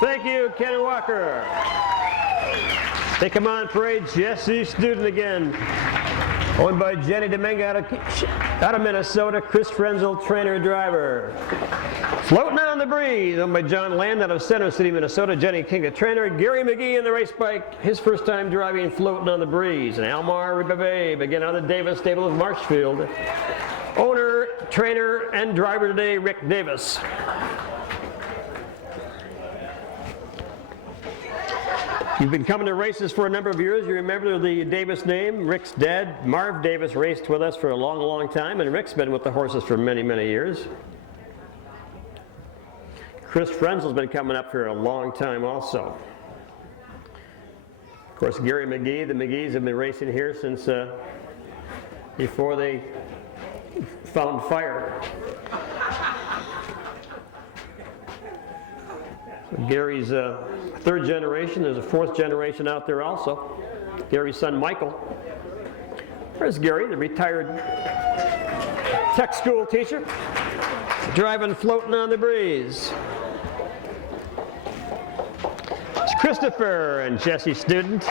Thank you, Ken Walker. They come on parade, Jesse Student again. Owned by Jenny Domingue out of Minnesota, Chris Frenzel, trainer driver. Floating on the breeze, owned by John Land out of Center City, Minnesota, Jenny King, the trainer. Gary McGee in the race bike, his first time driving Floating on the Breeze. And Almar Ribababe, again out of the Davis stable of Marshfield. Owner, trainer, and driver today, Rick Davis. You've been coming to races for a number of years. You remember the Davis name. Rick's dad, Marv Davis, raced with us for a long, long time, and Rick's been with the horses for many, many years. Chris Frenzel's been coming up for a long time also. Of course, Gary McGee, the McGees have been racing here since before they found fire. So Gary's third generation. There's a fourth generation out there also. Gary's son Michael. There's Gary, the retired tech school teacher, driving Floating on the Breeze. It's Christopher and Jesse Student.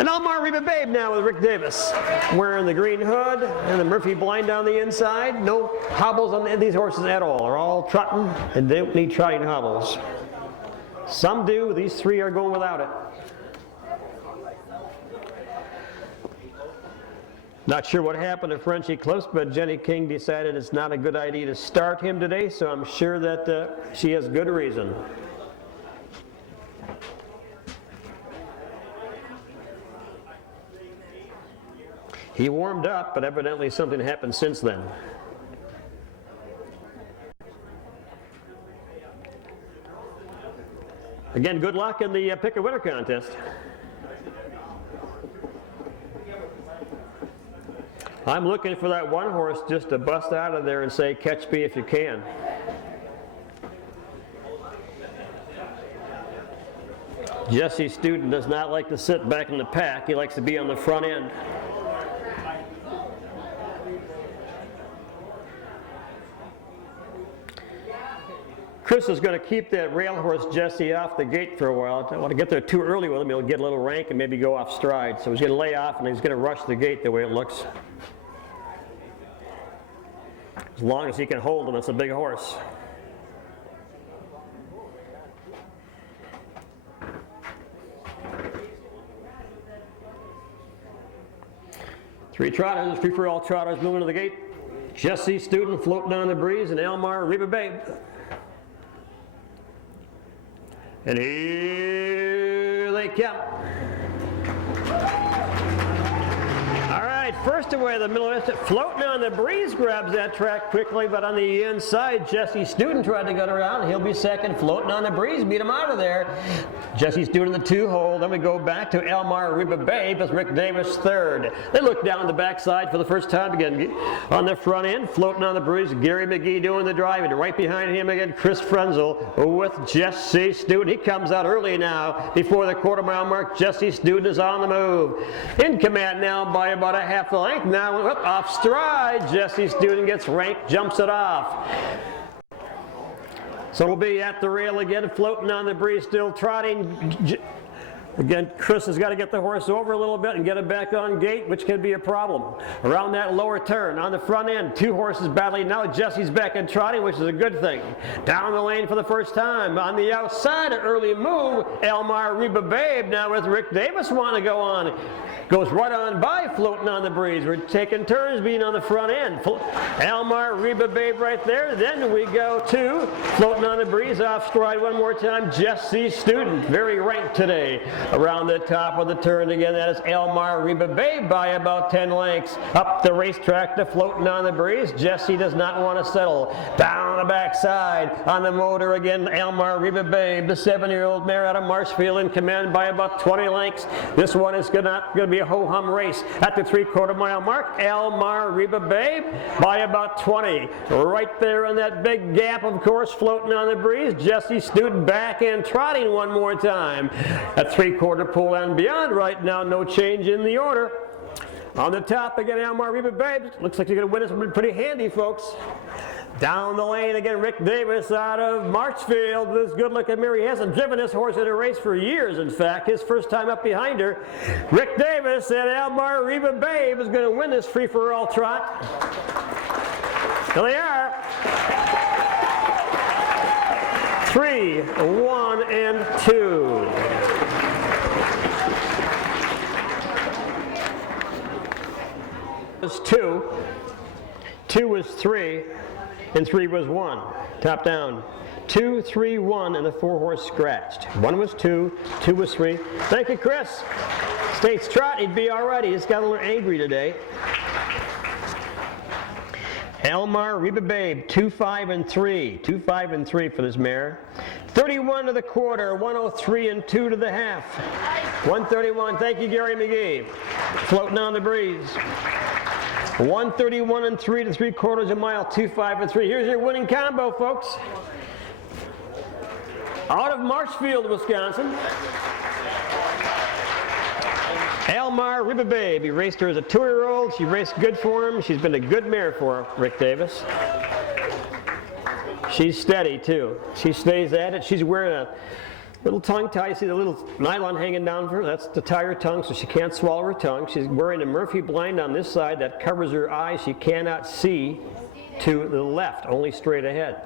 And Almar Ribababe now with Rick Davis, wearing the green hood and the Murphy blind down the inside. No hobbles on these horses at all. They're all trotting, and they don't need trotting hobbles. Some do. These three are going without it. Not sure what happened to Frenchie Close, but Jenny King decided it's not a good idea to start him today, so I'm sure that she has good reason. He warmed up, but evidently something happened since then. Again, good luck in the Pick a Winner contest. I'm looking for that one horse just to bust out of there and say, catch me if you can. Jesse Student does not like to sit back in the pack. He likes to be on the front end. Chris is going to keep that rail horse Jesse off the gate for a while. I don't want to get there too early with him. He'll get a little rank and maybe go off stride. So he's going to lay off and he's going to rush the gate the way it looks. As long as he can hold him, it's a big horse. Three trotters, free for all trotters moving to the gate. Jesse Student, Floating on the Breeze, and Almar Ribababe. And here they come. All right, first away the middle of it, Floating on the Breeze grabs that track quickly, but on the inside, Jesse Student tried to get around. He'll be second. Floating on the Breeze beat him out of there. Jesse Student the two-hole. Then we go back to Almar Ribababe as Rick Davis third. They look down the backside for the first time again. On the front end, Floating on the Breeze, Gary McGee doing the driving. Right behind him again, Chris Frenzel with Jesse Student. He comes out early now before the quarter-mile mark. Jesse Student is on the move. In command now by about a half a length. Now off stride. Jesse Student gets ranked, jumps it off. So it'll be at the rail again, Floating on the Breeze, still trotting. Again, Chris has got to get the horse over a little bit and get it back on gate, which can be a problem. Around that lower turn, on the front end, two horses battling. Now Jesse's back and trotting, which is a good thing. Down the lane for the first time. On the outside, an early move. Almar Ribababe now with Rick Davis want to go on. Goes right on by Floating on the Breeze. We're taking turns being on the front end. Almar Ribababe right there. Then we go to Floating on the Breeze off stride one more time. Jesse Student, very ranked today. Around the top of the turn again, that is Almar Ribababe by about 10 lengths. Up the racetrack to Floating on the Breeze. Jesse does not want to settle. Down the backside on the motor again, Almar Ribababe, the 7-year-old mare out of Marshfield, in command by about 20 lengths. This one is not going to be a ho-hum race. At the 3/4 mile mark, Almar Ribababe by about 20. Right there in that big gap, of course, Floating on the Breeze. Jesse Student back and trotting one more time. At 3/4 pull and beyond right now, no change in the order. On the top again, Almar Ribababe. Looks like you're going to win this one pretty handy, folks. Down the lane again, Rick Davis out of Marchfield. This good-looking mare. He hasn't driven this horse in a race for years, in fact. His first time up behind her. Rick Davis and Elmar Reba Babe is going to win this free-for-all trot. Here they are. 3, 1, and 2. Was 2. 2 was 3. And 3 was 1. Top down. 2, 3, 1, and the 4-horse scratched. 1 was 2, 2 was 3. Thank you, Chris. States trot, he'd be all right. He just got a little angry today. Elmar Reba Babe, 2, 5, and 3. 2, 5, and 3 for this mare. 31 to the quarter, 103 and 2 to the half. 131. Thank you, Gary McGee. Floating on the breeze. 131 and 3 to 3/4 a mile, 2, 5, and 3. Here's your winning combo, folks. Out of Marshfield, Wisconsin. Elmar Reba Babe. He raced her as a 2-year-old. She raced good for him. She's been a good mare for Rick Davis. She's steady, too. She stays at it. She's wearing a little tongue tie. You see the little nylon hanging down for her? That's to tie her tongue so she can't swallow her tongue. She's wearing a Murphy blind on this side that covers her eyes. She cannot see to the left, only straight ahead.